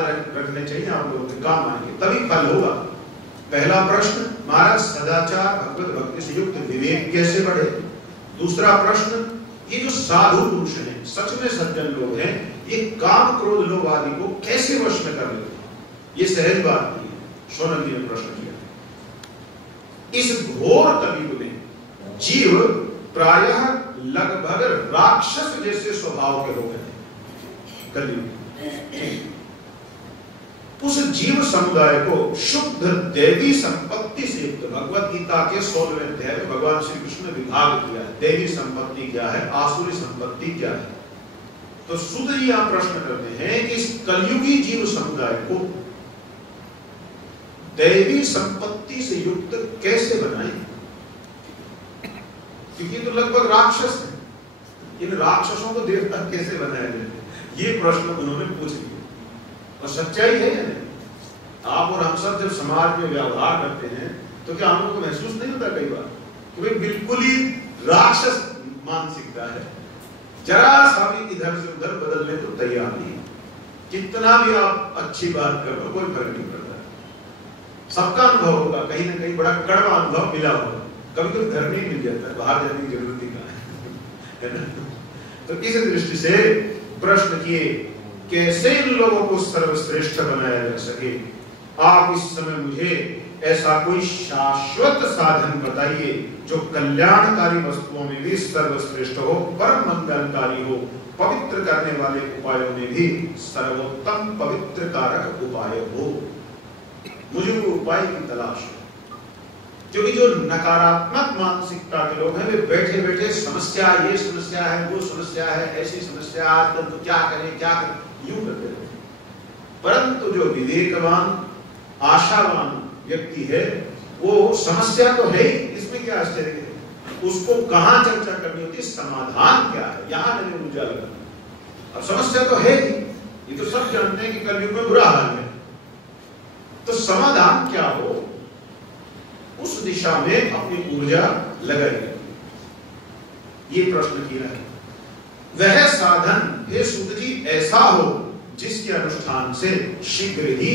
रखने चाहिए, आप लोगों के काम आएंगे, तभी फल होगा। पहला प्रश्न, महाराज सदाचार भगवत भक्ति से युक्त विवेक कैसे बढ़े। दूसरा प्रश्न, ये जो साधु पुरुष हैं, सच में सज्जन लोग हैं, ये काम क्रोध लोभ आदि को कैसे वश में कर लेते हैं। ये सहज बात नहीं है। शौनक जी ने प्रश्न किया। इस घोर कलयुग में जीव प्रायः लगभग राक्षस जैसे स्वभाव के लोग हैं। कलयुग उस जीव समुदाय को शुद्ध दैवी संपत्ति से युक्त, भगवत गीता के 16वें अध्याय में भगवान श्री कृष्ण ने विभाग किया है, दैवी संपत्ति क्या है, आसुरी संपत्ति क्या है। तो सुध जी यहां प्रश्न करते हैं कि इस कलयुगी जीव समुदाय को दैवी संपत्ति से युक्त कैसे बनाए, क्योंकि तो लगभग राक्षस है। इन राक्षसों को देवता कैसे बनाया जाए, ये प्रश्न उन्होंने पूछ लिया। और सच्चाई है या नहीं। आप और हम सब जब समाज में व्यवहार करते हैं तो क्या हम लोग को महसूस नहीं होता कई बार कि भाई बिल्कुल ही राक्षस मानसिकता है, जरा सा भी इधर से उधर बदलने तो तैयार नहीं। कितना भी आप अच्छी बात कर लो, कोई फर्क नहीं पड़ता। सबका अनुभव होगा, कहीं ना कहीं बड़ा कड़वा अनुभव मिला होगा। कभी कभी घर में ही मिल जाता है, बाहर जाने की जरूरत ही कहाँ है ना। तो इस दृष्टि से प्रश्न किए, कैसे इन लोगों को सर्वश्रेष्ठ बनाया जा सके। आप इस समय मुझे ऐसा कोई शाश्वत साधन बताइए जो कल्याणकारी वस्तुओं में भी सर्वश्रेष्ठ हो, परम मंगलकारी हो, पवित्र करने वाले उपायों में भी सर्वोत्तम पवित्र कारक उपाय हो। मुझे वो उपाय की तलाश है। क्योंकि जो नकारात्मक मानसिकता के लोग हैं, वे बैठे बैठे समस्या, ये समस्या है, वो समस्या है, ऐसी समस्या, आजकल तो क्या करें क्या करें, यूं करते रहते हैं। परंतु जो विवेकवान आशावान व्यक्ति है, वो समस्या तो है ही, इसमें क्या आश्चर्य है, उसको कहां चर्चा करनी होती है, समाधान क्या है, यहां मैंने ऊर्जा लगा। अब समस्या तो है ही, ये तो सब जानते हैं कि कलयुग में बुरा हाल है, तो समाधान क्या हो, उस दिशा में अपनी ऊर्जा लगाइए। ये प्रश्न किया है। वह साधन हे सूत जी ऐसा हो जिसके अनुष्ठान से शीघ्र ही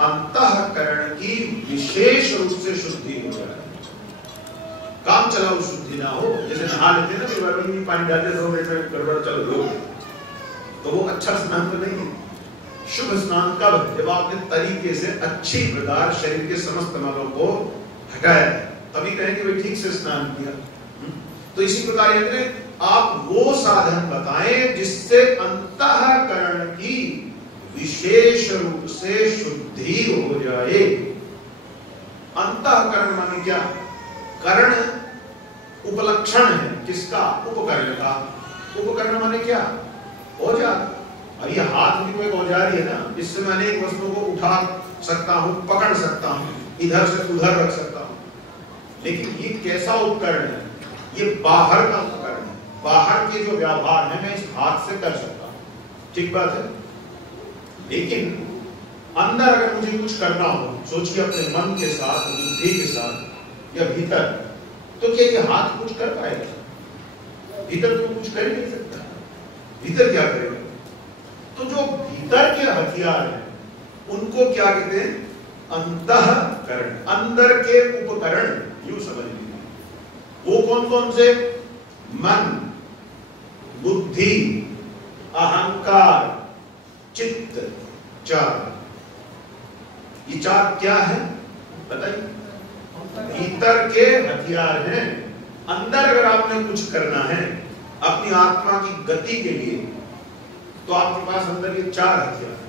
अंतःकरण की विशेष रूप से शुद्धि हो जाए। काम चलाओ शुद्धि ना हो, जैसे नहा लेते हैं ना, कि बार में पानी डालते 2 मिनट में गड़बड़ चलो लो, तो वो अच्छा स्नान तो नहीं है। शुभ स्नान कब, जब आपने तरीके से अच्छी प्रकार शरीर के समस्त मलों को हटाया, तभी कहें कि भाई ठीक से स्नान किया। तो इसी प्रकार आप वो साधन बताएं जिससे अंतःकरण की विशेष रूप से शुद्धि हो जाए। अंतःकरण माने क्या, कर्ण उपलक्षण है किसका, उपकरण का। उपकरण माने क्या, औजार। और ये हाथ भी कोई औजार ही है ना, इससे मैं अनेक वस्तुओं को उठा सकता हूं, पकड़ सकता हूं, इधर से उधर रख सकता हूं। लेकिन ये कैसा उपकरण है, ये बाहर का उपकरण है। बाहर के जो व्यवहार है मैं इस हाथ से कर सकता हूं, ठीक बात है। लेकिन अंदर अगर मुझे कुछ करना हो, सोचिए अपने मन के साथ, बुद्धि के साथ या भीतर, तो क्या ये हाथ कुछ कर पाएगा? भीतर तो कुछ कर ही नहीं सकता। भीतर क्या करेगा? तो जो भीतर के हथियार हैं उनको क्या कहते हैं, अंतःकरण, अंदर के उपकरण, यूं समझ लीजिए। वो कौन कौन से, मन, बुद्धि, अहंकार, चित्त, 4। ये 4 क्या है बताइए, भीतर के हथियार हैं। अंदर अगर आपने कुछ करना है अपनी आत्मा की गति के लिए, तो आपके पास अंदर ये 4 हथियार हैं।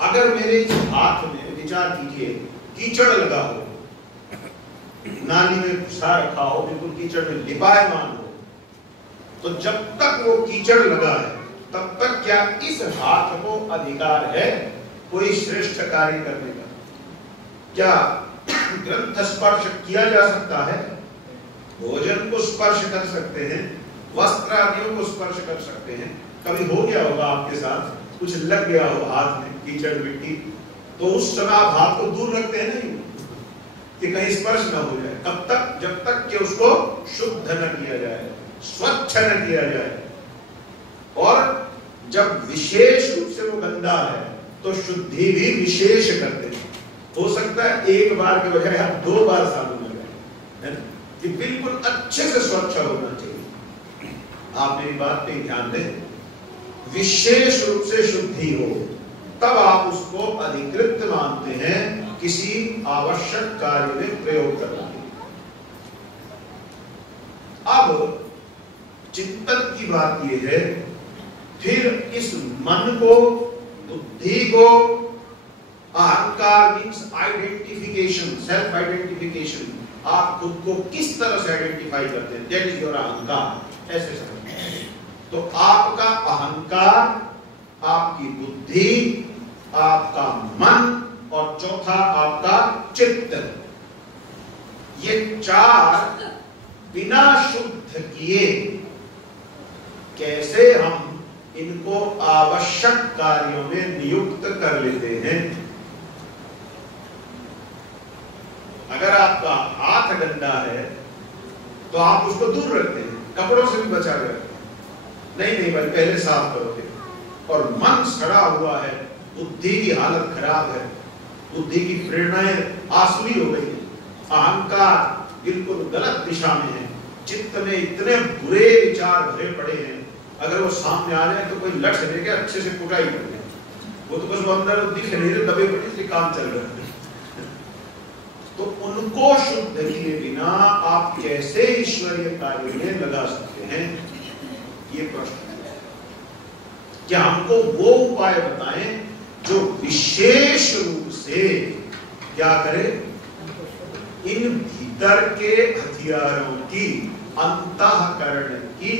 अगर मेरे इस हाथ में, विचार कीजिए, कीचड़ लगा हो, नाली में घुसा रखा हो, बिल्कुल कीचड़ में लिपायमान हो, तो जब तक वो कीचड़ लगा है तब तक क्या इस हाथ को अधिकार है कोई श्रेष्ठ कार्य करने का? क्या ग्रंथ स्पर्श किया जा सकता है? भोजन को स्पर्श कर सकते हैं, वस्त्र आदियों को स्पर्श कर सकते हैं। कभी हो गया होगा आपके साथ, कुछ लग गया हो हाथ में कीचड़ मिट्टी, तो उस समय आप हाथ को दूर रखते हैं नहीं कि कहीं स्पर्श न हो जाए। कब तक? जब तक कि उसको शुद्ध न किया जाए, स्वच्छ न किया जाए। जब विशेष रूप से वो गंदा है तो शुद्धि भी विशेष करते हैं। हो सकता है एक बार के बजाय आप 2 बार साबुन लगाएं, कि बिल्कुल अच्छे से स्वच्छ होना चाहिए। आप मेरी बात पे ध्यान दें, विशेष रूप से शुद्धि हो तब आप उसको अधिकृत मानते हैं किसी आवश्यक कार्य में प्रयोग करना। अब चिंतन की बात यह है, फिर इस मन को, बुद्धि को, अहंकार मीन्स आइडेंटिफिकेशन, सेल्फ आइडेंटिफिकेशन, आप खुद को किस तरह से आइडेंटिफाई करते हैं, दैट इज योर अहंकार, ऐसे समझिए। तो आपका अहंकार, आपकी बुद्धि, आपका मन और चौथा आपका चित्त, ये 4 बिना शुद्ध किए कैसे हम इनको आवश्यक कार्यों में नियुक्त कर लेते हैं। अगर आपका हाथ गंदा है तो आप उसको दूर रखते हैं, कपड़ों से भी बचा के रखते हैं, नहीं भाई पहले साफ करोगे। और मन सड़ा हुआ है, बुद्धि की हालत खराब है, बुद्धि की प्रेरणाएं आसुरी हो गई है, अहंकार बिल्कुल गलत दिशा में है, चित्त में इतने बुरे विचार भरे पड़े हैं, अगर वो सामने आ जाए तो कोई लठ लेके अच्छे से कुटाई कर दे, वो तो बस अंदर दिख नहीं रहे, दबे पड़े से काम चल रहा है। तो उनको शुद्ध किए बिना आप कैसे ईश्वरीय कार्य में लगा सकते हैं, ये प्रश्न है। क्या हमको वो उपाय बताएं जो विशेष रूप से क्या करे, इन भीतर के हथियारों की, अंतःकरण की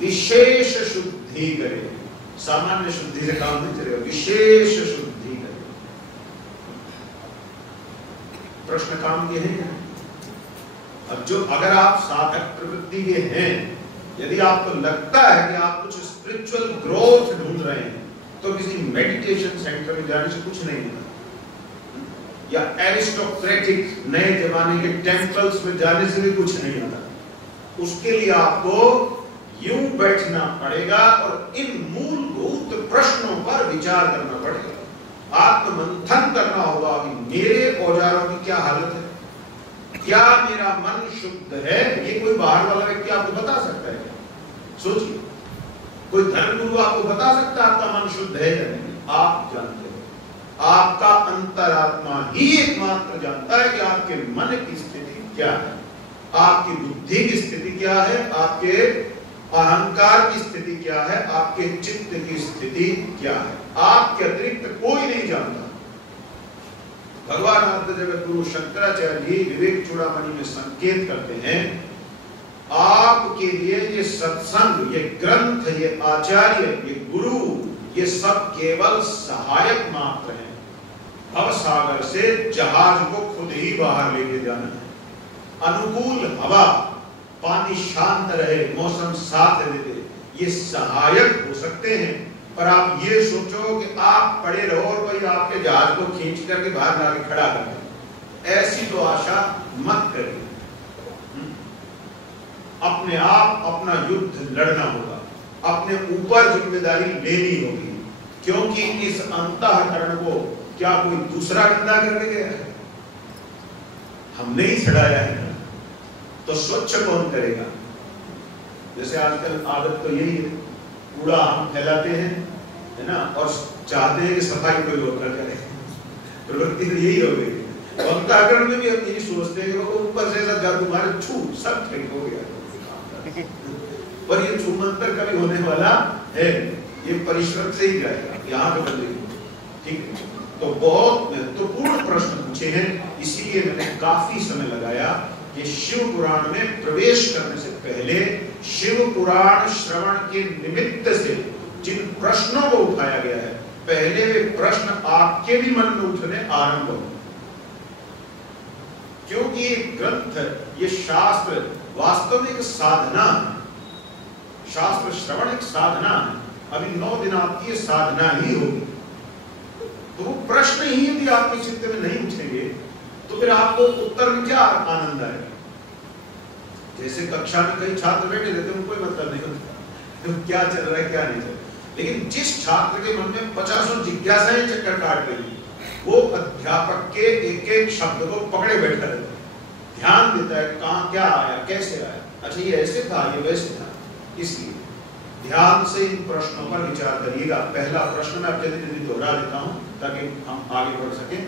विशेष शुद्धि करे। सामान्य शुद्धि से काम नहीं चलेगा, विशेष शुद्धि करे। प्रश्न काम ये है। अब जो अगर आप साधक प्रवृत्ति के हैं, यदि आपको लगता है कि आप कुछ स्पिरिचुअल ग्रोथ ढूंढ रहे हैं, तो किसी मेडिटेशन सेंटर में जाने से कुछ नहीं होता, या एरिस्टोक्रेटिक नए जमाने के टेम्पल्स में जाने से भी कुछ नहीं होता। उसके लिए आपको यूं बैठना पड़ेगा और इन मूलभूत प्रश्नों पर विचार करना पड़ेगा, आत्ममंथन करना होगा कि मेरे औजारों की क्या हालत है, क्या मेरा मन शुद्ध है। ये कोई बाहर वाला व्यक्ति आपको बता सकता है? सोचिए, कोई धर्मगुरु आपको बता सकता है आपका मन शुद्ध है या नहीं? आप जानते हो, आपका अंतरात्मा ही एकमात्र जानता है कि आपके मन की स्थिति क्या है, आपकी बुद्धि की स्थिति क्या है, आपके अहंकार की स्थिति क्या है, आपके चित्त की स्थिति क्या है। आपके अतिरिक्त कोई नहीं जानता। भगवान आद्य जगत गुरु शंकराचार्य जी विवेक चूड़ामणि में संकेत करते हैं, आपके लिए ये सत्संग, ये ग्रंथ, ये आचार्य, ये गुरु, ये सब केवल सहायक मात्र हैं। भवसागर से जहाज को खुद ही बाहर लेके जाना है। अनुकूल हवा, पानी शांत रहे, मौसम साथ दे दे, ये सहायक हो सकते हैं, पर आप ये सोचो कि आप पड़े रहो और कोई आपके जहाज को खींच करके बाहर ला के खड़ा कर दे, ऐसी तो आशा मत करिए। अपने आप अपना युद्ध लड़ना होगा, अपने ऊपर जिम्मेदारी लेनी होगी, क्योंकि इस अंतःकरण को क्या कोई दूसरा गंदा करके गया है? हमने ही छड़ाया है, तो स्वच्छ कौन करेगा? जैसे आजकल आदत तो यही है, कूड़ा हम फैलाते हैं, है ना, और चाहते हैं कि सफाई कोई और कर करे। प्रवृत्ति तो यही हो गई। अंतःकरण में भी हम यही सोचते हैं कि वो ऊपर से ऐसा गर्द मारे, छू सब ठीक हो गया, पर ये छूमंतर कभी होने वाला है, ये परिश्रम से ही जाएगा, यहाँ पे बदलेगी। ठीक है, तो बहुत महत्वपूर्ण प्रश्न पूछे हैं, इसीलिए मैंने काफी समय लगाया कि शिव पुराण में प्रवेश करने से पहले शिव पुराण श्रवण के निमित्त से जिन प्रश्नों को उठाया गया है, पहले वे प्रश्न आपके भी मन में उठने आरंभ हो, क्योंकि ये ग्रंथ, ये शास्त्र वास्तव में एक साधना है। शास्त्र श्रवण एक साधना है। अभी 9 दिन आपकी ये साधना ही होगी। तो वो प्रश्न ही यदि आपके चित्त में नहीं उठेंगे तो फिर आपको उत्तर में क्या आनंद आएगा? जैसे कक्षा में कई छात्र बैठे रहते हैं, उनको कोई मतलब नहीं होता तो क्या चल रहा है क्या नहीं चल रहा है। लेकिन जिस छात्र के मन में 50 जिज्ञासाएं चक्कर काट रही, वो अध्यापक के एक एक शब्द को पकड़े बैठा रहता है, ध्यान देता है कहाँ क्या आया, कैसे आया, अच्छा ये ऐसे था, ये वैसे था। इसलिए ध्यान से इन प्रश्नों पर विचार करिएगा। पहला प्रश्न मैं आपके लिए दोहरा देता हूं ताकि हम आगे बढ़ सकें।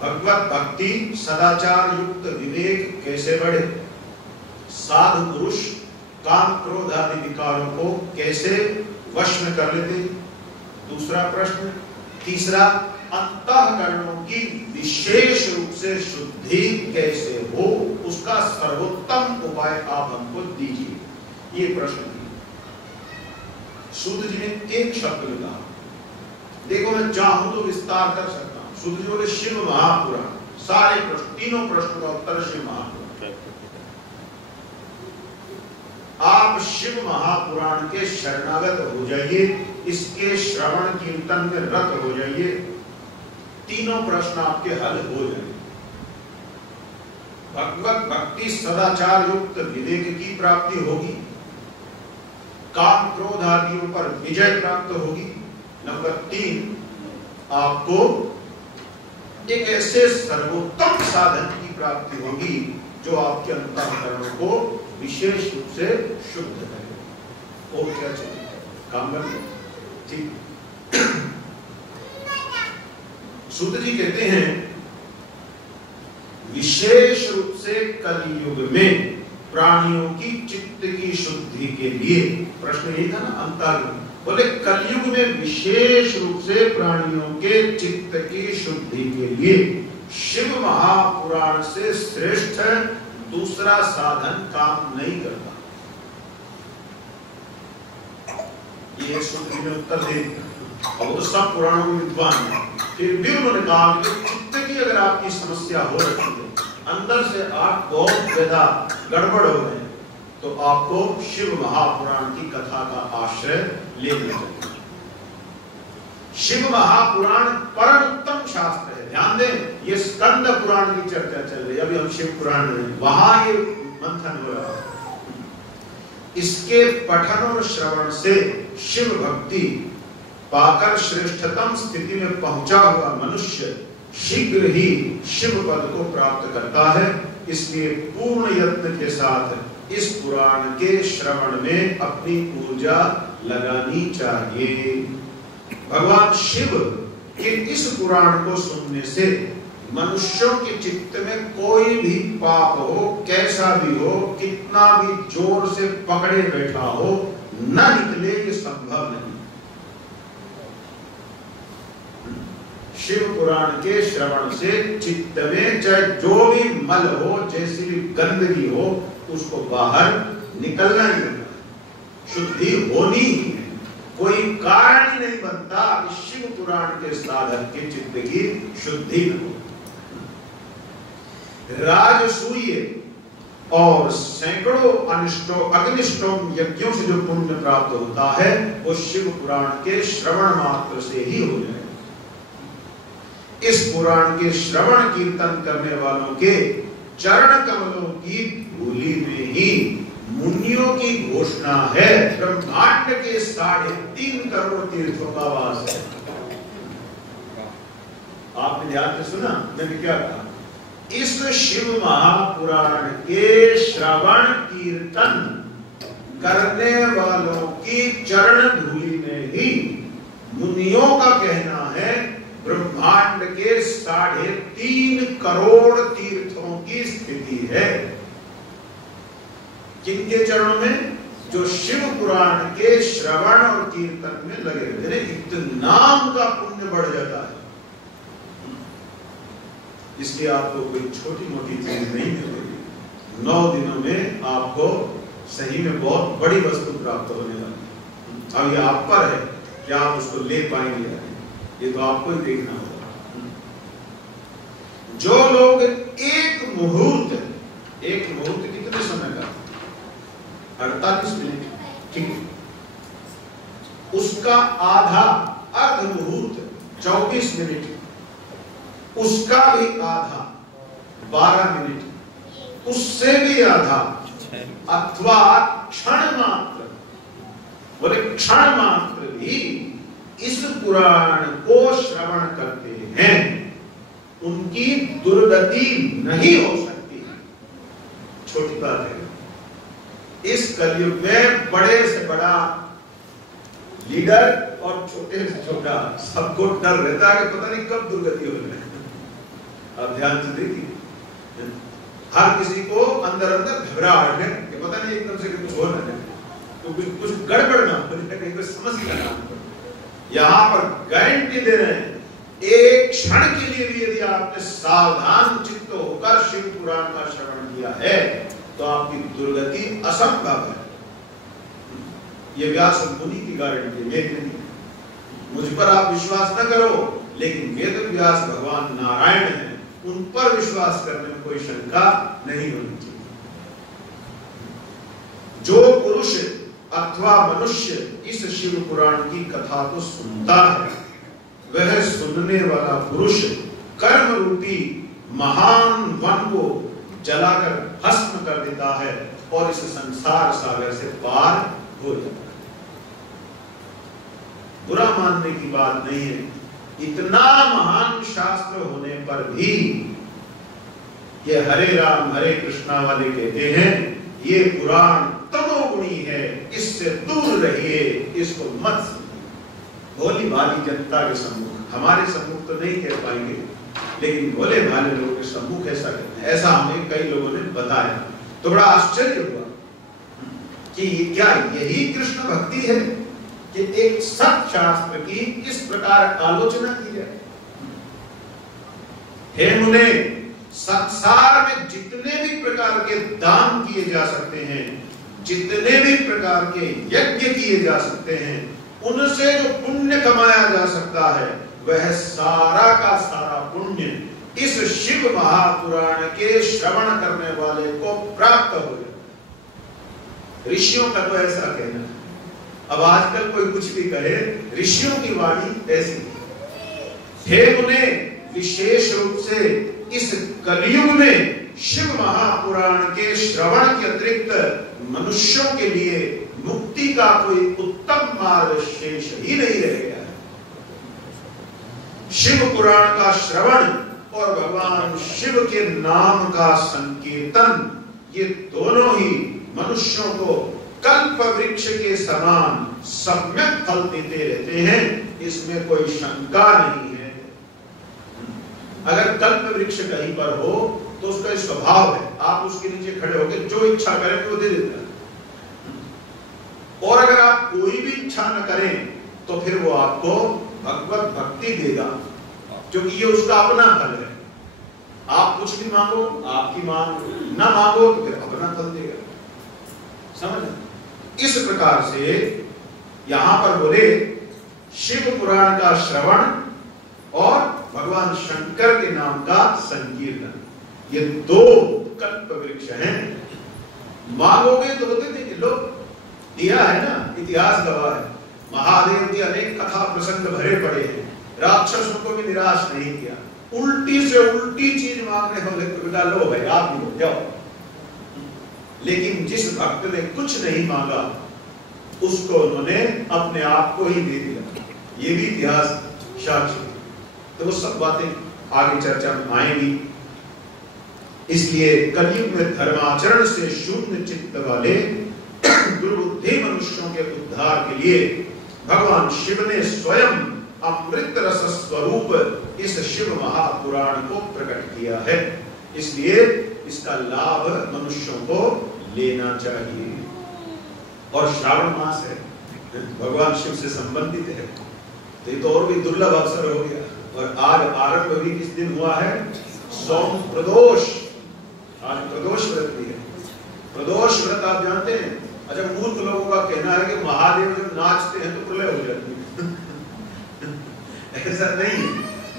भगवत भक्ति सदाचार युक्त विवेक कैसे बढ़े? साधु पुरुष काम क्रोध आदि विकारों को कैसे वश में कर लेते? दूसरा प्रश्न। तीसरा, अंतःकरणों की विशेष रूप से शुद्धि कैसे हो, उसका सर्वोत्तम उपाय आप हमको दीजिए। ये प्रश्न सूत जी ने एक शब्द में कहा, देखो मैं चाहूं तो विस्तार कर सकता हूं। सूत जी बोले शिव महापुराण, सारे प्रश्न, तीनों प्रश्नों का उत्तर शिव महापुराण। आप शिव महापुराण के शरणागत हो जाइए, इसके श्रवण कीर्तन में रत हो जाइए, तीनों प्रश्न आपके हल हो जाएंगे। भगवत भक्ति सदाचार युक्त विवेक की प्राप्ति होगी, काम क्रोध आदियों पर विजय प्राप्त होगी। नंबर 3, आपको एक ऐसे सर्वोत्तम साधन की प्राप्ति होगी जो आपके अंतःकरणों को विशेष रूप से शुद्ध करे। और क्या चाहिए? काम कर लिया, ठीक। सूत जी कहते हैं विशेष रूप से कलियुग में प्राणियों की चित्त की शुद्धि के लिए, प्रश्न यही था ना, अंतःकरण। बोले कलयुग में विशेष रूप से प्राणियों के चित्त की शुद्धि के लिए शिव महापुराण से श्रेष्ठ दूसरा साधन काम नहीं करता। ये सूत्र में उत्तर दे दिया। अब तो सब पुराणों में विद्वान है, फिर भी उन्होंने कहा कि चित्त की अगर आपकी समस्या हो रही है, अंदर से आप बहुत ज्यादा गड़बड़ हो गए, तो आपको शिव महापुराण की कथा का आश्रय लेना चाहिए। शिव महापुराण परम उत्तम शास्त्र है। ध्यान दें, ये स्कंद पुराण की चर्चा चल रही है, अभी हम शिव पुराण में, वहां ये मंथन हो रहा है। इसके पठन और श्रवण से शिव भक्ति पाकर श्रेष्ठतम स्थिति में पहुंचा हुआ मनुष्य शीघ्र ही शिव पद को प्राप्त करता है। इसलिए पूर्ण यत्न के साथ इस पुराण के श्रवण में अपनी ऊर्जा लगानी चाहिए। भगवान शिव के इस पुराण को सुनने से मनुष्यों के चित्त में कोई भी पाप हो, कैसा भी हो, कितना भी जोर से पकड़े बैठा हो, न निकले, ये संभव नहीं। शिव पुराण के श्रवण से चित्त में चाहे जो भी मल हो, जैसी भी गंदगी हो, उसको बाहर निकलना ही होगा, शुद्धि होनी ही है। कोई कारण ही नहीं बनता कि शिव पुराण के साधन के चित्त की शुद्धि न हो। राजसूय और सैकड़ों अग्निष्टोम यज्ञों से जो पुण्य प्राप्त होता है, वो शिव पुराण के श्रवण मात्र से ही हो जाए। इस पुराण के श्रवण कीर्तन करने वालों के चरण कमलों की धूलि में ही मुनियों की घोषणा है, ब्रह्मांड के 3.5 करोड़ तीर्थों का वास है। आपने ध्यान से सुना मैंने क्या कहा? इस शिव महापुराण के श्रवण कीर्तन करने वालों की चरण धूलि में ही मुनियों का कहना है ब्रह्मांड के 3.5 करोड़ तीर्थों की स्थिति है। किनके चरणों में? जो शिव पुराण के श्रवण और कीर्तन में लगे रहते हैं। इतना उनका पुण्य बढ़ जाता है। इसलिए आपको कोई छोटी मोटी चीज नहीं मिलेगी। 9 दिनों में आपको सही में बहुत बड़ी वस्तु प्राप्त होने वाली। अब ये आप पर है कि आप उसको ले पाएंगे, ये तो आपको ही देखना होगा। जो लोग एक मुहूर्त कितने समय का? 48 मिनट, ठीक है। उसका आधा अर्ध मुहूर्त 24 मिनट, उसका भी आधा 12 मिनट, उससे भी आधा अथवा क्षण मात्र बोले क्षण मात्र भी इस पुराण को श्रवण करते हैं उनकी दुर्गति नहीं हो सकती। छोटी बात है, इस कलयुग में बड़े से बड़ा लीडर और छोटे से छोटा सबको डर रहता है कि पता नहीं कब दुर्गति हो जाए। अब ध्यान से देखिए, हर किसी को अंदर अंदर घबराहट है कि पता नहीं एकदम से कुछ हो ना जाए, तो कुछ गड़बड़ ना हो जाए, कहीं कोई समस्या ना हो। यहाँ पर गारंटी दे रहे हैं, एक क्षण के लिए भी यदि आपने सावधान चित्त होकर शिव पुराण का श्रवण किया है तो आपकी दुर्गति असंभव है। ये व्यास मुनि की गारंटी है, मेरी नहीं। मुझ पर आप विश्वास न करो, लेकिन वेद व्यास भगवान नारायण है, उन पर विश्वास करने में कोई शंका नहीं होनी चाहिए। जो पुरुष अथवा मनुष्य इस शिव पुराण की कथा को सुनता है, वह सुनने वाला पुरुष कर्म रूपी महान वन को जलाकर भस्म कर देता है और इस संसार सागर से पार हो जाता है। बुरा मानने की बात नहीं है, इतना महान शास्त्र होने पर भी ये हरे राम हरे कृष्णा वाले कहते हैं ये पुराण तमोगुणी है, इससे दूर रहिए, इसको मत सुनिए। भोली भाली जनता के सम्मुख, हमारे सम्मुख तो नहीं कह पाएंगे, लेकिन भोले भाले लोगों के सम्मुख ऐसा कहते हैं। ऐसा हमें कई लोगों ने बताया, तो बड़ा आश्चर्य हुआ कि क्या यही कृष्ण भक्ति है कि एक सत शास्त्र की इस प्रकार आलोचना की जाए। हे मुने, संसार में जितने भी प्रकार के दान किए जा सकते हैं, जितने भी प्रकार के यज्ञ किए जा सकते हैं, उनसे जो पुण्य कमाया जा सकता है, वह सारा का सारा पुण्य इस शिव महापुराण के श्रवण करने वाले को प्राप्त हो जाए। ऋषियों का तो ऐसा कहना है। अब आजकल कोई कुछ भी कहे, ऋषियों की वाणी ऐसी हे मुने, विशेष रूप से इस कलयुग में शिव महापुराण के श्रवण के अतिरिक्त मनुष्यों के लिए मुक्ति का कोई उत्तम मार्ग शेष ही नहीं रह गया है। शिव पुराण का श्रवण और भगवान शिव के नाम का संकीर्तन, ये दोनों ही मनुष्यों को कल्प वृक्ष के समान सम्यक फल देते रहते हैं, इसमें कोई शंका नहीं है। अगर कल्प वृक्ष कहीं पर हो तो उसका स्वभाव है, आप उसके नीचे खड़े होकर जो इच्छा करें वो दे देता है, और अगर आप कोई भी इच्छा न करें तो फिर वो आपको भगवत भक्ति देगा, क्योंकि ये उसका अपना फल है। आप कुछ भी मांगो, आपकी मांग ना मांगो तो फिर अपना फल देगा। समझ? इस प्रकार से यहां पर बोले शिव पुराण का श्रवण और भगवान शंकर के नाम का संकीर्तन, ये दो कल्प वृक्ष हैं। मांगोगे तो होते थे, लोग दिया है ना, इतिहास गवाह है। महादेव की अनेक कथा प्रसंग भरे पड़े हैं, राक्षसों को भी निराश नहीं किया। उल्टी से उल्टी चीज मांगने वाले को बेटा लो भाई आप भी जाओ, लेकिन जिस भक्त ने कुछ नहीं मांगा उसको उन्होंने अपने आप को ही दे दिया। ये भी इतिहास साक्षी। तो वो सब बातें आगे चर्चा में आएंगी। इसलिए कलयुग में धर्माचरण से शून्य चित्त वाले दुर्बुद्धि मनुष्यों के उद्धार के लिए भगवान शिव ने स्वयं अमृत रस स्वरूप इस शिव महापुराण को प्रकट किया है। इसलिए इसका लाभ मनुष्यों को लेना चाहिए। और श्रावण मास है, भगवान शिव से संबंधित है, तो ये तो और भी दुर्लभ अवसर हो गया। और आज आरंभ भी किस दिन हुआ है? सोम प्रदोष। आज प्रदोष व्रत भी है। प्रदोष व्रत आप जानते हैं? अच्छा, मूर्ख लोगों का कहना है कि महादेव जब नाचते हैं तो प्रलय हो जाती है। ऐसा नहीं है।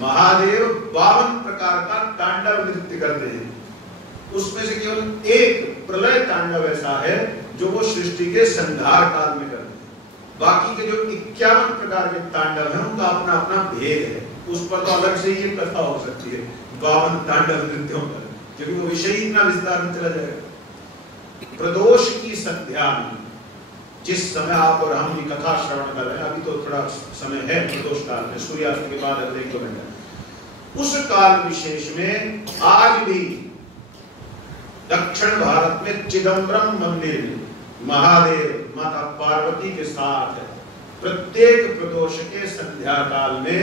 महादेव 52 प्रकार का तांडव नृत्य करते हैं, उसमें से केवल एक प्रलय तांडव ऐसा है जो वो सृष्टि के संहार काल में करते हैं। बाकी के जो 51 प्रकार के तांडव हैं उनका अपना अपना भेद है। उस पर तो अलग से ये कथा हो सकती है 52 तांडव नृत्यों पर, क्योंकि वो विषय इतना विस्तार में चला जाएगा। प्रदोष की संध्या में जिस समय आप और हम ये कथा श्रवण कर रहे हैं, अभी तो थोड़ा समय है प्रदोष काल में, सूर्यास्त के बाद अगले 1-2 घंटे, उस काल विशेष में आज भी दक्षिण भारत में चिदम्बरम मंदिर में महादेव माता पार्वती के साथ प्रत्येक प्रदोष के संध्या काल में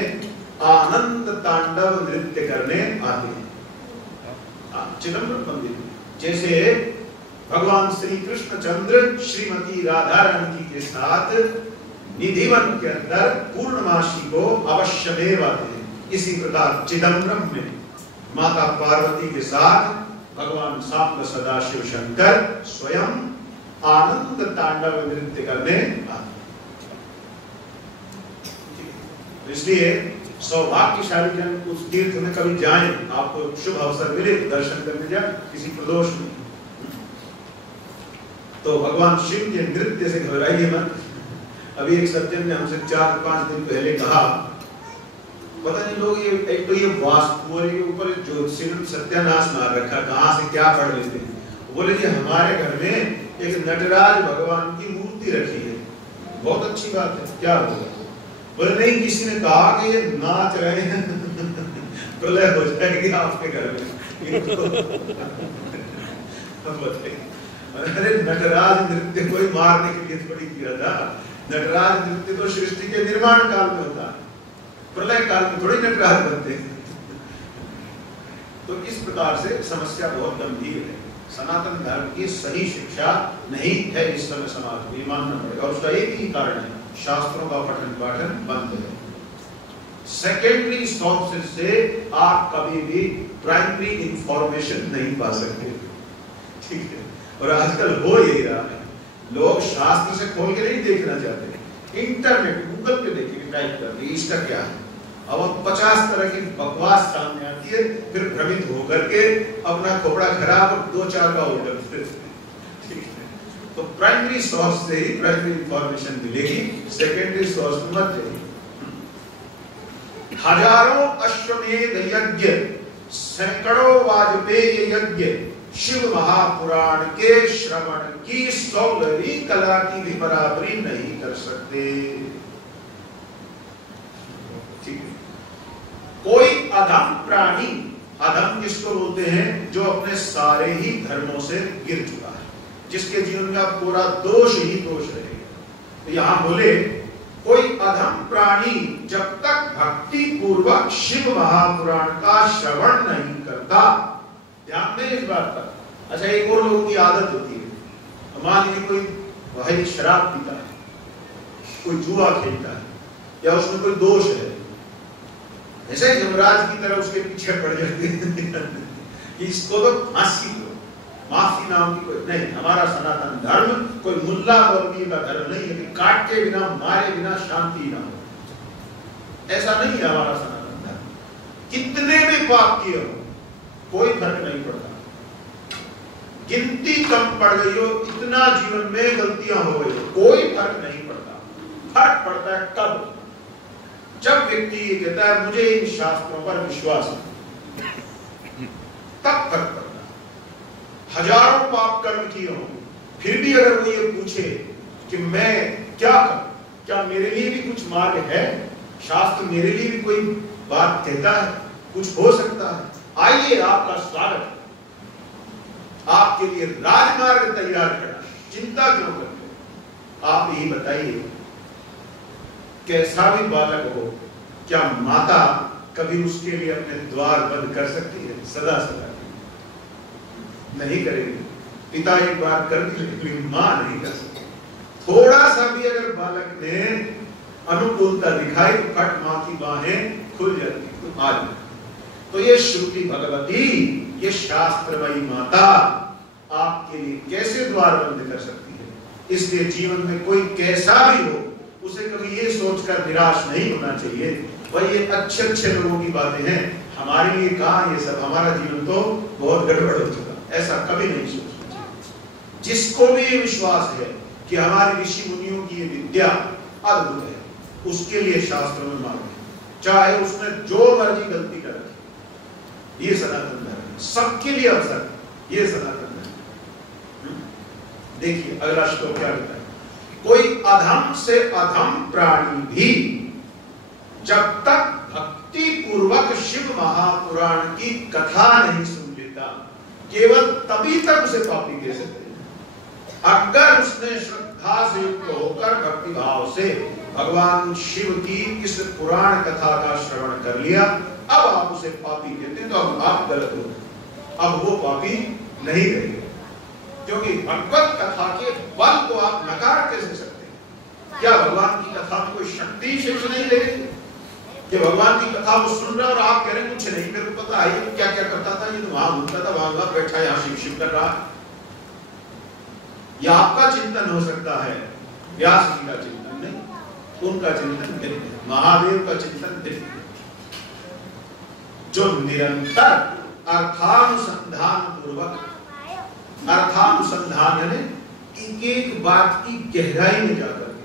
आनंद तांडव नृत्य करने आते हैं। चिदम्बरम मंदिर जैसे भगवान श्री कृष्णचंद्र श्रीमती राधा रानी के साथ निधिवन के अंदर पूर्णमासी को अवश्यमेव आते हैं, इसी प्रकार चिदम्बरम में माता पार्वती के साथ भगवान सांब सदाशिव शंकर स्वयं आनंद तांडव नृत्य करने आते। इसलिए सौभाग्यशाली जन उस तीर्थ में कभी जाएं, आपको शुभ अवसर मिले दर्शन करने जाए किसी प्रदोष में, तो भगवान शिव के नृत्य से घबराइए मत। अभी एक सज्जन ने हमसे 4-5 दिन पहले कहा, पता नहीं लोग ये एक तो ये वास्तु और ये ऊपर ज्योतिषी सत्यानाश मार रखा, कहां से क्या पढ़ लेते हैं। बोले जी हमारे घर में एक नटराज भगवान की मूर्ति रखी है। बहुत अच्छी बात है, क्या होगा? बोले नहीं, किसी ने कहा कि ये नाच रहे हैं प्रलय हो जाएगी आपके घर में। अरे नटराज नृत्य कोई मारने के लिए थोड़ी किया था, नटराज नृत्य तो सृष्टि के निर्माण काल में होता है, प्रलय काल में थोड़ी नटराज बनते हैं। तो इस प्रकार से समस्या बहुत गंभीर है। सनातन धर्म की सही शिक्षा नहीं है इस समय समाज में, मानना पड़ेगा। उसका एक ही कारण है, शास्त्रों का पठन पाठन बंद है। सेकेंडरी सोर्सेज से आप कभी भी प्राइमरी इंफॉर्मेशन नहीं पा सकते, ठीक है। और आजकल हो यही रहा है, लोग शास्त्र से खोल के नहीं देखना चाहते, इंटरनेट गूगल पे देखेंगे, टाइप करके इसका क्या है। अब 50 तरह की बकवास सामने आती है, फिर भ्रमित होकर के अपना खोपड़ा खराब और 2-4 का ऑर्डर, ठीक है। तो प्राइमरी सोर्स से ही प्राइमरी इंफॉर्मेशन मिलेगी, सेकेंडरी सोर्स में मत जाइए। हजारों अश्वमेध यज्ञ, सैकड़ों वाजपेयी यज्ञ शिव महापुराण के श्रवण की 100वीं कला की भी बराबरी नहीं कर सकते, ठीक है। कोई अधम प्राणी, अधम किसको बोलते हैं? जो अपने सारे ही धर्मों से गिर चुका है, जिसके जीवन में अब पूरा दोष ही दोष रहेगा। तो यहां बोले कोई अधम प्राणी जब तक भक्ति पूर्वक शिव महापुराण का श्रवण नहीं करता, ध्यान दें इस बात पर। अच्छा, एक और लोगों की आदत होती है, मान लीजिए कोई भाई शराब पीता है, कोई जुआ खेलता है, या उसमें कोई दोष है, ऐसे यमराज की तरह उसके पीछे पड़ जाते हैं कि इसको तो फांसी दो, माफी नाम की कोई नहीं। हमारा सनातन धर्म कोई मुल्ला मौलवी का धर्म नहीं है कि काटे बिना मारे बिना शांति ना हो, ऐसा नहीं है हमारा सनातन धर्म। कितने भी पाप किए हो कोई फर्क नहीं पड़ता, गिनती कम पड़ गई हो, इतना जीवन में गलतियां हो गई हो, कोई फर्क नहीं पड़ता। फर्क पड़ता है कब? जब व्यक्ति ये कहता है मुझे इन शास्त्रों पर विश्वास है, तब फर्क पड़ता है। हजारों पाप कर्म किए हो, फिर भी अगर वो ये पूछे कि मैं क्या करूं, क्या मेरे लिए भी कुछ मार्ग है, शास्त्र मेरे लिए भी कोई बात कहता है, कुछ हो सकता है, आइए आपका स्वागत है, आपके लिए राजमार्ग तैयार करना, चिंता क्यों करते? आप यही बताइए, कैसा भी बालक हो, क्या माता कभी उसके लिए अपने द्वार बंद कर सकती है? सदा सदा नहीं करेगी। पिता एक बार कर दी, लेकिन मां नहीं कर सकती। थोड़ा सा भी अगर बालक ने अनुकूलता दिखाई तो फट मां की बाहें खुल जाती, तो आज तो ये श्रुति भगवती, ये शास्त्रमयी माता आपके लिए कैसे द्वार बंद कर सकती है? इसलिए जीवन में कोई कैसा भी हो, उसे कभी ये सोचकर निराश नहीं होना चाहिए, भाई ये अच्छे अच्छे लोगों की बातें हैं, हमारे लिए कहां ये सब, हमारा जीवन तो बहुत गड़बड़ हो चुका, ऐसा कभी नहीं सोचना चाहिए। जिसको भी ये विश्वास है कि हमारे ऋषि मुनियों की ये विद्या अद्भुत है, उसके लिए शास्त्र में मार्ग है, चाहे उसने जो मर्जी गलती कर रखी, ये सनातन धर्म सबके लिए अवसर, ये सनातन धर्म। देखिए अगला श्लोक क्या कहता है, कोई अधम से अधम प्राणी भी जब तक भक्ति पूर्वक शिव महापुराण की कथा नहीं सुन लेता, केवल तभी तक उसे पापी कह सकते हैं। अगर उसने श्रद्धा से युक्त होकर भक्ति भाव से भगवान शिव की इस पुराण कथा का श्रवण कर लिया, अब आप उसे पापी कहते हैं, तो अब आप गलत हो, अब वो पापी नहीं रहेगा। क्योंकि भगवत कथा के बल को आप नकार कैसे सकते हैं? क्या भगवान की कथा में कोई शक्ति शेष नहीं रहेगी कि भगवान की कथा वो सुन रहा और आप कह रहे कुछ नहीं, मेरे को पता है क्या क्या करता था, ये तो वहां घूमता था, वहां बैठा यहाँ शिव शिव कर रहा है। यह आपका चिंतन हो सकता है, व्यास जी का चिंतन नहीं, उनका चिंतन भिन्न है, महादेव का चिंतन भिन्न है। जो निरंतर अर्थानुसंधान पूर्वक, अर्थानुसंधान यानी एक एक बात की गहराई में जाकर के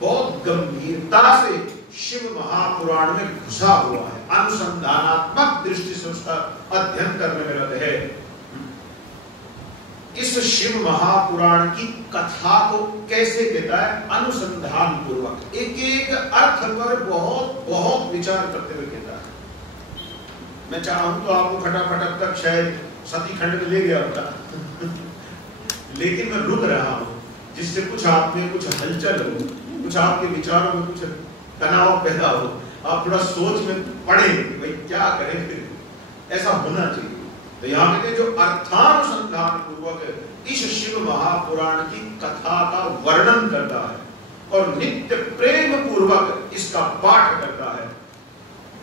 बहुत गंभीरता से शिव महापुराण में घुसा हुआ है, अनुसंधानात्मक दृष्टि से उसका अध्ययन करने में लगे है, इस शिव महापुराण की कथा को कैसे कहता है? अनुसंधान पूर्वक, एक एक अर्थ पर बहुत बहुत विचार करते हुए कहता है। मैं चाहूं तो आपको फटाफट अब तक शायद सती खंड में ले गया होता लेकिन मैं रुक रहा हूं, जिससे कुछ आप में कुछ हलचल हो, कुछ आपके विचारों में कुछ तनाव पैदा हो, आप थोड़ा सोच में पड़े भाई क्या करें फिर, ऐसा होना चाहिए। तो यहाँ कहते हैं जो अर्थानुसंधान पूर्वक इस शिव महापुराण की कथा का वर्णन करता है और नित्य प्रेम पूर्वक इसका पाठ करता है,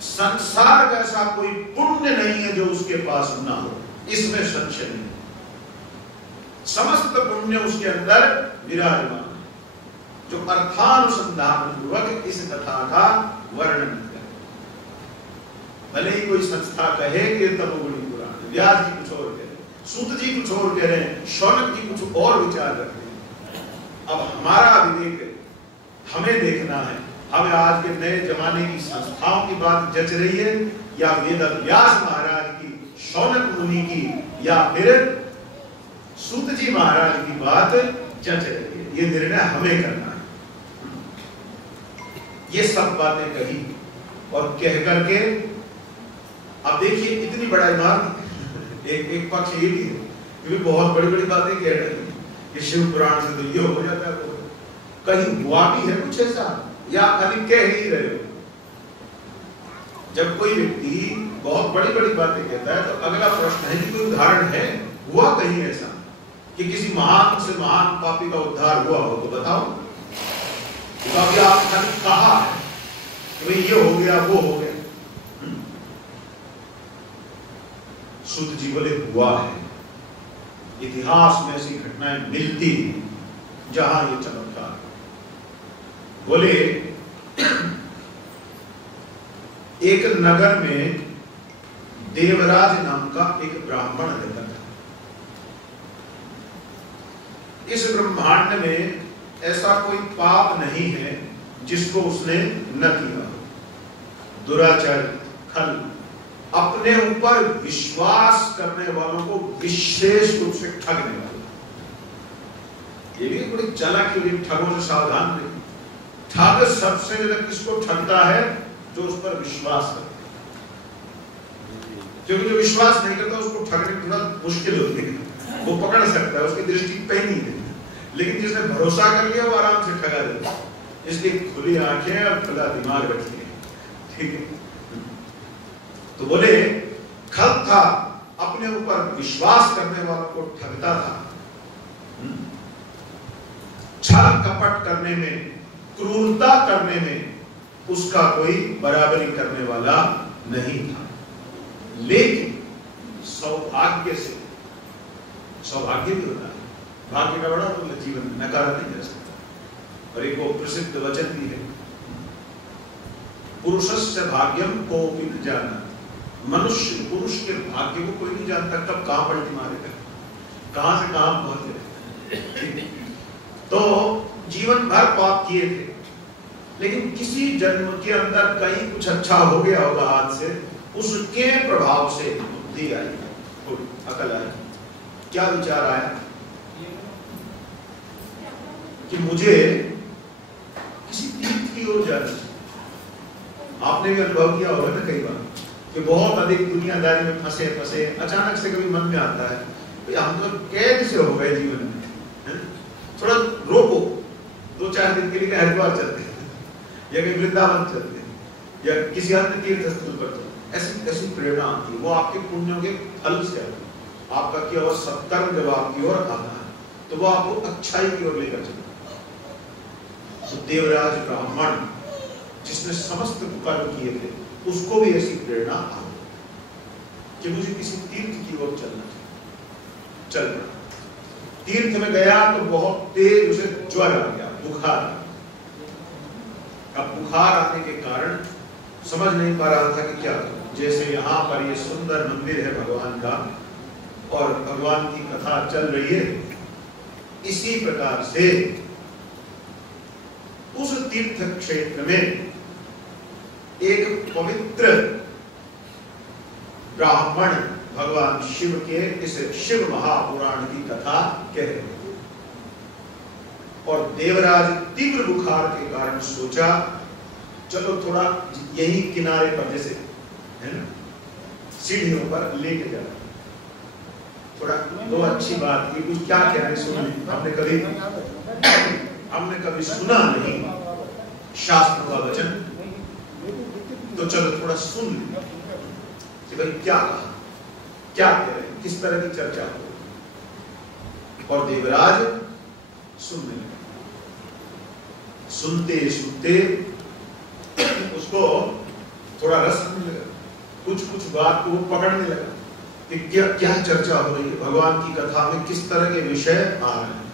संसार का ऐसा कोई पुण्य नहीं है जो उसके पास ना हो, इसमें संशय नहीं, समस्त पुण्य उसके अंदर विराजमान है, जो अर्थानुसंधान पूर्वक इस कथा का वर्णन करे। भले ही कोई संस्था कहे कि तपोगुणी पुराण, व्यास जी कुछ और कह रहे हैं, सूत जी कुछ और कह रहे हैं, शौनक जी कुछ और विचार रखते हैं। अब हमारा विवेक हमें देखना है, हमें आज के नए जमाने की संस्थाओं की बात जच रही है या वेद व्यास महाराज की, शौनक मुनि की, या फिर सूत जी महाराज की बात जच रही है, ये निर्णय हमें करना है। ये सब बातें कही और कह करके अब देखिए इतनी बड़ा इमारत, एक पक्ष ये भी है कि बहुत बड़ी बड़ी बातें कह रहे हैं कि शिव पुराण से तो ये हो जाता है, तो कहीं हुआ भी है कुछ ऐसा या खाली कह ही रहे हो? जब कोई व्यक्ति बहुत बड़ी बड़ी बातें कहता है तो अगला प्रश्न है कि कोई उदाहरण है, हुआ कहीं ऐसा कि किसी महान से महान पापी का उद्धार हुआ हो तो बताओ। तो अभी आप खाली कहा है कि भाई ये हो गया वो हो गया। सूत जी बोले हुआ है, इतिहास में ऐसी घटनाएं मिलती जहां ये चमत्कार। बोले एक नगर में देवराज नाम का एक ब्राह्मण रहता था। इस ब्रह्मांड में ऐसा कोई पाप नहीं है जिसको उसने न किया हो। दुराचार, खल, अपने ऊपर विश्वास करने वालों को विशेष रूप से ठगने वाले, ये भी बड़ी चालाकी हुई, ठगों से सावधान रहिए। ठग सबसे ज्यादा किसको ठगता है? जो उस पर विश्वास करता है, क्योंकि जो विश्वास नहीं करता उसको ठगने थोड़ा मुश्किल होती है, वो पकड़ सकता है, उसकी दृष्टि पैनी है, लेकिन जिसने भरोसा कर लिया वो आराम से ठगा देता है। इसलिए खुली आंखें और खुला दिमाग रखिए, ठीक है। तो बोले खल था, अपने ऊपर विश्वास करने वालों को ठगता था, छल कपट करने में, क्रूरता करने में उसका कोई बराबरी करने वाला नहीं था। लेकिन सौभाग्य से, सौभाग्य भी होता है, भाग्य का बड़ा मतलब जीवन में नकारा नहीं जा सकता। और एक वो प्रसिद्ध वचन भी है, पुरुषस्य भाग्यम कोपि न जाना। मनुष्य, पुरुष के भाग्य को कोई नहीं जानता, कब कहां पलटी मारेगा, कहां से कहां पहुंचे। तो जीवन भर पाप किए थे, लेकिन किसी जन्म के अंदर कहीं कुछ अच्छा हो गया होगा हाथ से, उसके प्रभाव से बुद्धि आई, अकल आई। क्या विचार आया कि मुझे की ओर जाना चाहिए। आपने भी अनुभव किया होगा ना कई बार कि बहुत अधिक दुनियादारी में फंसे फंसे अचानक से कभी मन में आता है भाई हम तो कैद से हो गए जीवन में, है? थोड़ा रोको, 2-4 दिन के लिए हरिद्वार चलते हैं या कहीं वृंदावन चलते हैं या किसी अन्य तीर्थ स्थल पर चलते, ऐसी ऐसी प्रेरणा आती है। वो आपके पुण्यों के फल से आती है। आपका किया हुआ सत्कर्म जब आपकी ओर आता है तो वो आपको अच्छाई की ओर लेकर चलता है। तो देवराज ब्राह्मण जिसने समस्त कर्म किए थे उसको भी ऐसी प्रेरणा आ गई कि मुझे किसी तीर्थ की ओर चलना चाहिए। चल पड़ा, तीर्थ में गया तो बहुत तेज उसे ज्वर आ गया, बुखार आ गया। अब बुखार आने के कारण समझ नहीं पा रहा था कि क्या करूं। जैसे यहाँ पर ये सुंदर मंदिर है भगवान का और भगवान की कथा चल रही है, इसी प्रकार से उस तीर्थ क्षेत्र में एक पवित्र ब्राह्मण भगवान शिव के इस शिव महापुराण की कथा कह रहे हैं। और देवराज तीव्र बुखार के कारण सोचा चलो थोड़ा यही किनारे पर जैसे है ना सीढ़ियों पर लेके जा, थोड़ा तो अच्छी बात की कुछ क्या कह रहे सुन, हमने कभी सुना नहीं शास्त्र का वचन, तो चलो थोड़ा सुन ले कि भाई क्या कहा, क्या कह रहे हैं, किस तरह की चर्चा हो। और देवराज सुनने लगे। सुनते सुनते उसको थोड़ा रस आने लगा, कुछ कुछ बात को वो पकड़ने लगा कि क्या क्या चर्चा हो रही है, भगवान की कथा में किस तरह के विषय आ रहे हैं।